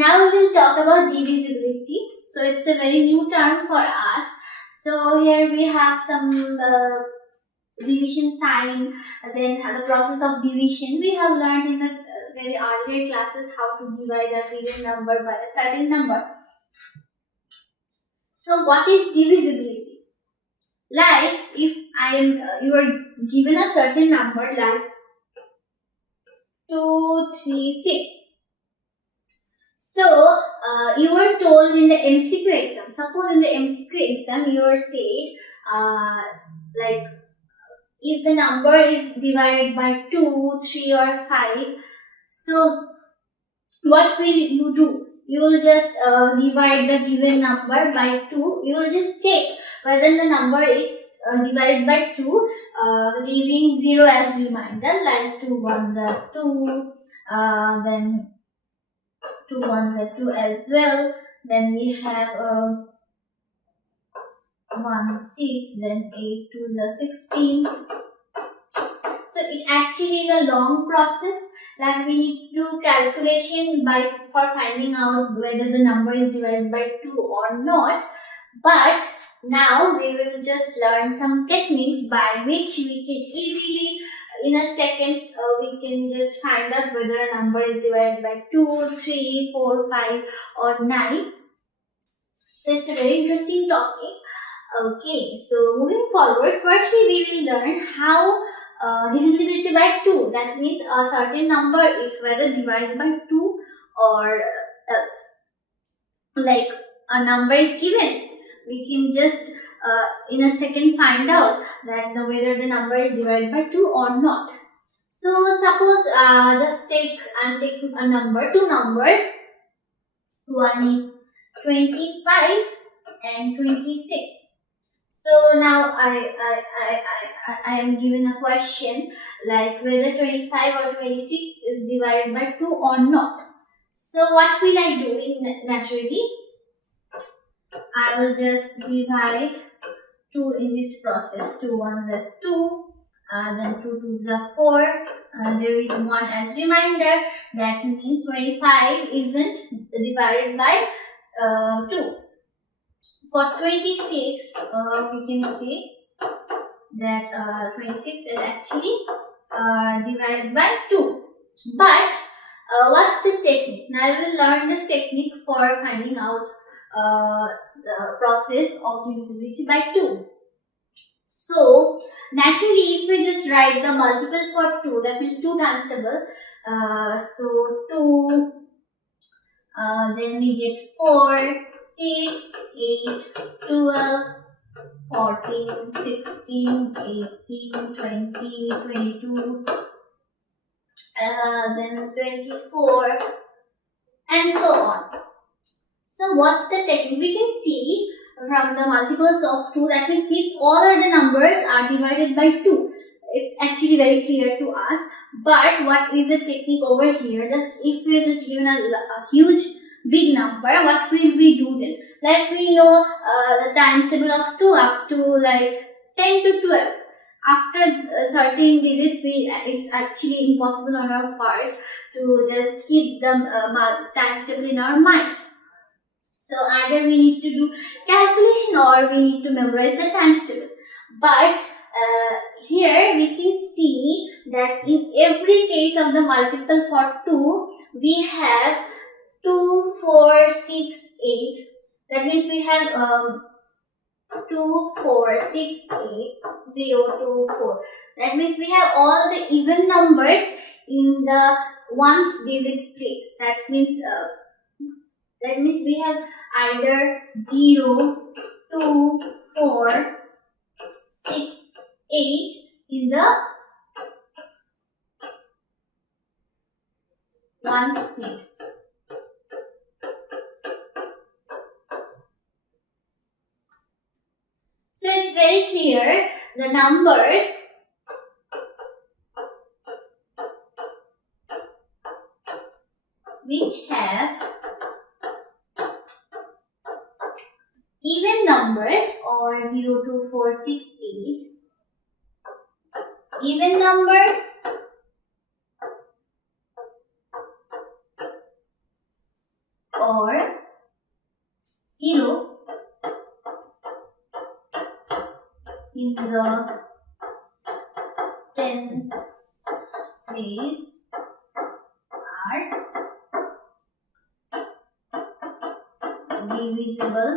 Now we will talk about divisibility. So it's a very new term for us. So here we have some division sign, then the process of division. We have learned in the very earlier classes how to divide a given number by a certain number. So what is divisibility? Like if you are given a certain number like 236. So you were told in the MCQ exam. Suppose in the MCQ exam you are said like if the number is divided by 2, 3 or 5. So what will you do? You will just divide the given number by 2. You will just check whether the number is divided by 2, leaving 0 as reminder, like 2 1 the 2, then 2 1 the 2 as well. Then we have 1 6, then 8 2 the 16. So it actually is a long process. Like we need to do calculation for finding out whether the number is divided by 2 or not. But now we will just learn some techniques by which we can easily, in a second, we can just find out whether a number is divided by 2, 3, 4, 5 or 9. So it's a very interesting topic. Okay, so moving forward, firstly we will learn how divisibility by 2. That means a certain number is whether divided by 2 or else. Like a number is given, we can just in a second find out that whether the number is divided by 2 or not. So suppose I'm taking a number, two numbers. One is 25 and 26. So now I am given a question like whether 25 or 26 is divided by 2 or not. So what will I do naturally? I will just divide 2 in this process. 2 1 the 2, then 2 2 the 4. There is 1 as reminder. That means 25 isn't divided by 2. For 26, we can say that 26 is actually divided by 2. But what's the technique? Now I will learn the technique for finding out the process of divisibility by 2. So naturally, if we just write the multiple for 2, that means 2 times double. So 2, then we get 4, 6, 8, 12, 14, 16, 18, 20, 22, then 24, and so on. So what's the technique? We can see from the multiples of 2, that means these all are the numbers are divided by 2. It's actually very clear to us. But what is the technique over here? Just if we are just given a huge big number, what will we do then? Like we know the times table of 2 up to like 10 to 12. After certain digits, it's actually impossible on our part to just keep the times table in our mind. So either we need to do calculation or we need to memorize the times table. But here we can see that in every case of the multiple for 2, we have 2, 4, 6, 8. That means we have 2, 4, 6, 8, 0, 2, 4. That means we have all the even numbers in the ones digit place. That means we have either 0, 2, 4, 6, 8 in the ones place. So it's very clear the numbers which have even numbers or 0, 2, 4, 6, 8, even numbers in the tens place are divisible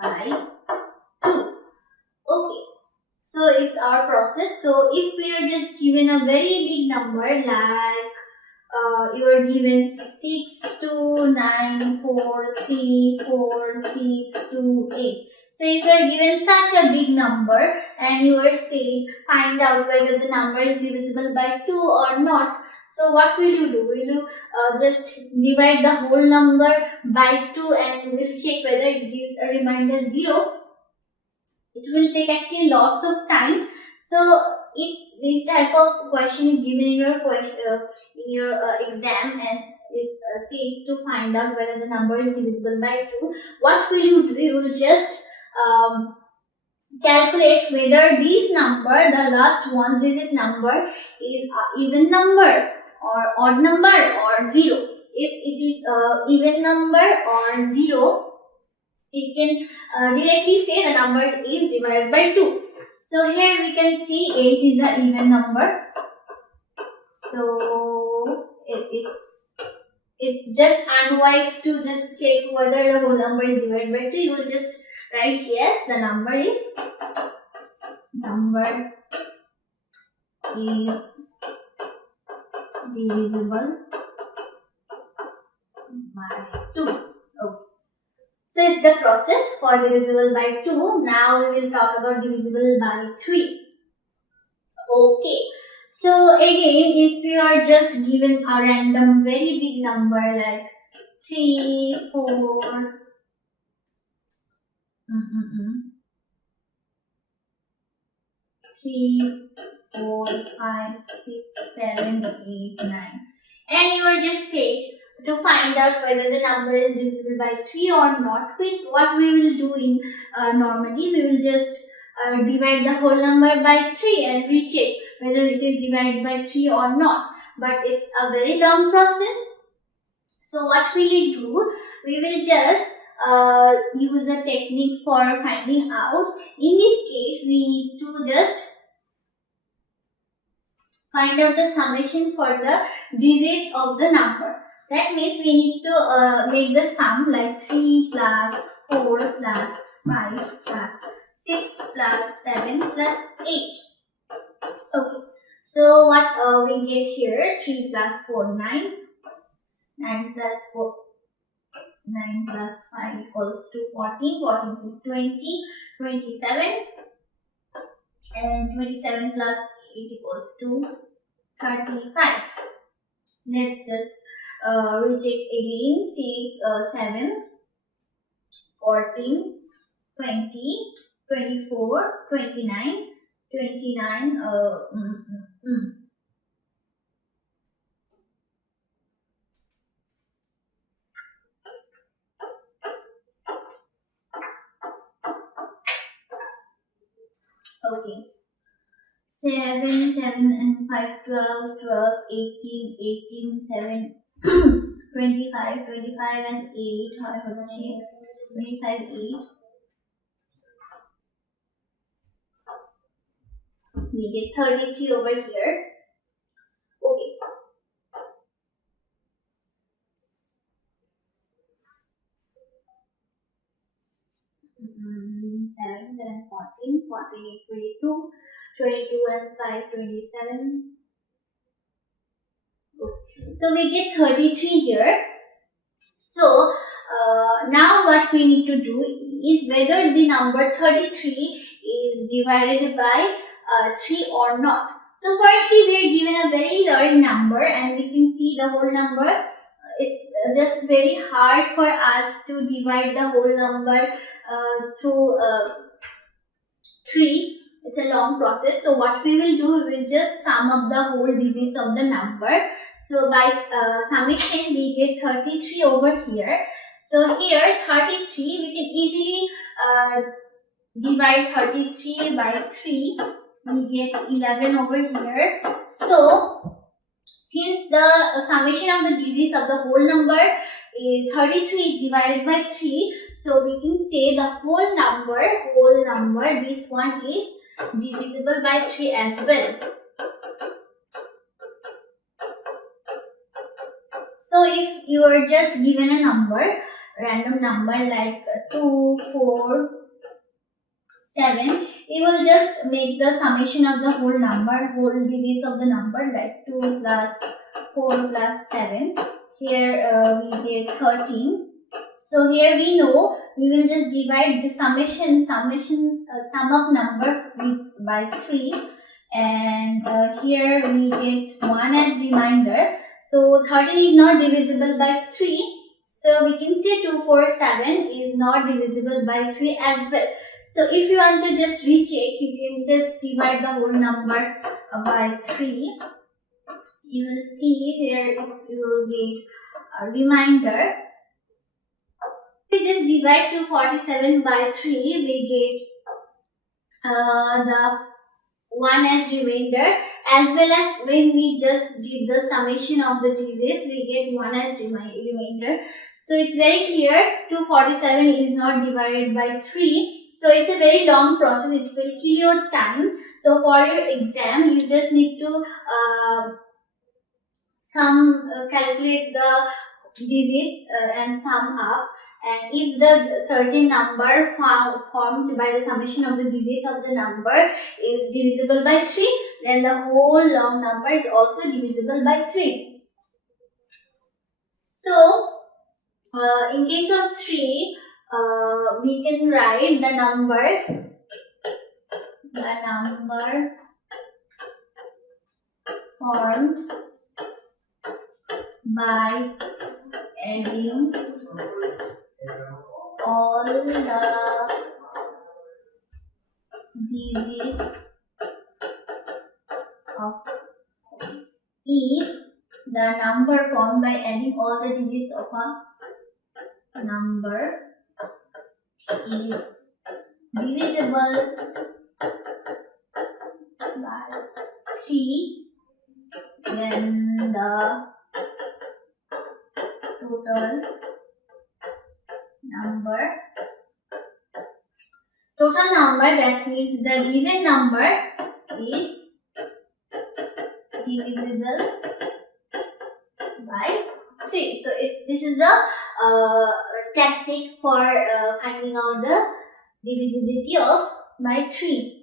by 2. Okay, so it's our process. So if we are just given a very big number, like you are given 6, 2, 9, 4, 3, 4, 6, 2, 8. So if you are given such a big number and you are said find out whether the number is divisible by 2 or not. So what will you do? Will you just divide the whole number by 2 and we'll check whether it gives a remainder 0? It will take actually lots of time. So if this type of question is given in your exam and is said to find out whether the number is divisible by 2, what will you do? You will just calculate whether this number, the last one digit number, is even number or odd number or 0. If it is even number or 0, you can directly say the number is divided by 2. So here we can see 8 is the even number. So it's just unwise to just check whether the whole number is divided by 2. You will just write yes, the number is divisible by 2. Okay. So it's the process for divisible by 2. Now we will talk about divisible by 3. Okay. So again, if you are just given a random very big number like 3, 4, 3, 4, 5, 6, 7, 8, 9, and you are just said to find out whether the number is divisible by 3 or not. What we will do in normally, we will just divide the whole number by 3 and recheck whether it is divided by 3 or not. But it's a very long process. So what will we do? We will just use a technique for finding out. In this case, we need to just find out the summation for the digits of the number. That means we need to make the sum like 3 plus 4 plus 5 plus 6 plus 7 plus 8. Okay. So what we get here, 3 plus 4, 9. 9 plus 4, 9 plus 5 equals to 14. 14 plus 20, 27. And 27 plus 8 equals to 35. Let's just recheck again. 6, 7, 14, 20, 24, 29, 29, okay. 7, 7 and 5, 12, 12, 18, 18, 7, 25, 25 and 8, 25, 8. We get 33 over here. Okay. Seven, 7, 14, 48, 22, 22 and 5, 27. Okay. So we get 33 here. So now what we need to do is whether the number 33 is divided by 3 or not. So firstly, we are given a very large number and we can see the whole number. It's just very hard for us to divide the whole number through 3. It's a long process. So what we will do, we will just sum up the whole digits of the number. So by summation, we get 33 over here. So here 33, we can easily divide 33 by 3. We get 11 over here. So since the summation of the digits of the whole number is 33 is divided by 3, So we can say the whole number, this one is divisible by 3 as well. So if you are just given a number, random number like 2, 4, 7, you will just make the summation of the whole digits of the number, like 2 plus 4 plus 7. Here we get 13. So here we know we will just divide the sum up number by 3, and here we get 1 as remainder. So 13 is not divisible by 3. So we can say 247 is not divisible by 3 as well. So if you want to just recheck, you can just divide the whole number by 3. You will see here you will get a remainder. If we just divide 247 by 3, we get the 1 as remainder, as well as when we just did the summation of the digits, we get 1 as remainder. So it's very clear 247 is not divided by 3. So it's a very long process, it will kill your time. So for your exam, you just need to calculate the digits and sum up. And if the certain number formed by the summation of the digits of the number is divisible by 3, then the whole long number is also divisible by 3. So, in case of 3, we can write the numbers. The number formed by adding all the digits of if the number formed by adding all the digits of a number is divisible by 3, then the total number, that means the given number is divisible by 3. So this is the tactic for finding out the divisibility of by 3.